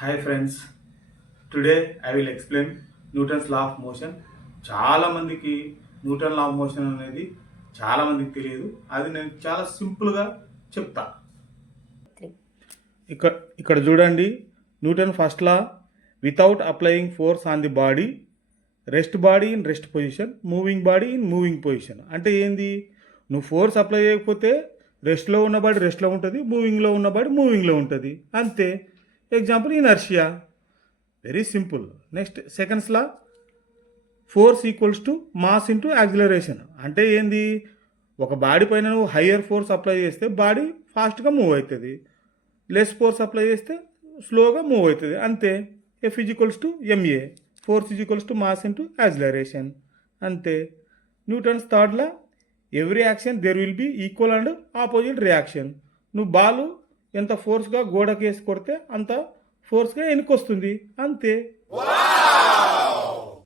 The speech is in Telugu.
Hi friends, today I will explain Newton's law of motion. చాలామందికి న్యూటన్ లా ఆఫ్ మోషన్ అనేది చాలామందికి తెలియదు. అది నేను చాలా సింపుల్గా చెప్తా. ఇక్కడ ఇక్కడ చూడండి, Newton first law, without applying force on the body, rest body in rest position, moving body in moving position. అంటే ఏంది, నువ్వు ఫోర్స్ అప్లై చేయకపోతే రెస్ట్లో ఉన్న బాడీ రెస్ట్లో ఉంటుంది, మూవింగ్లో ఉన్న బాడీ మూవింగ్లో ఉంటుంది, అంతే. Example inertia, very simple. Next seconds law, force equals to mass into acceleration. అంటే ఏంది, ఒక బాడీ పైన నువ్వు హయ్యర్ ఫోర్స్ అప్లై చేస్తే బాడీ ఫాస్ట్గా మూవ్ అవుతుంది, లెస్ ఫోర్స్ అప్లై చేస్తే స్లోగా మూవ్ అవుతుంది, అంతే. F equals to MA, force equals to mass into acceleration, అంతే. Newton's third law, every action there will be equal and opposite reaction. నువ్వు బాలు ఎంత ఫోర్స్గా గోడకేసి కొడితే అంత ఫోర్స్గా వెనక్కి వస్తుంది, అంతే.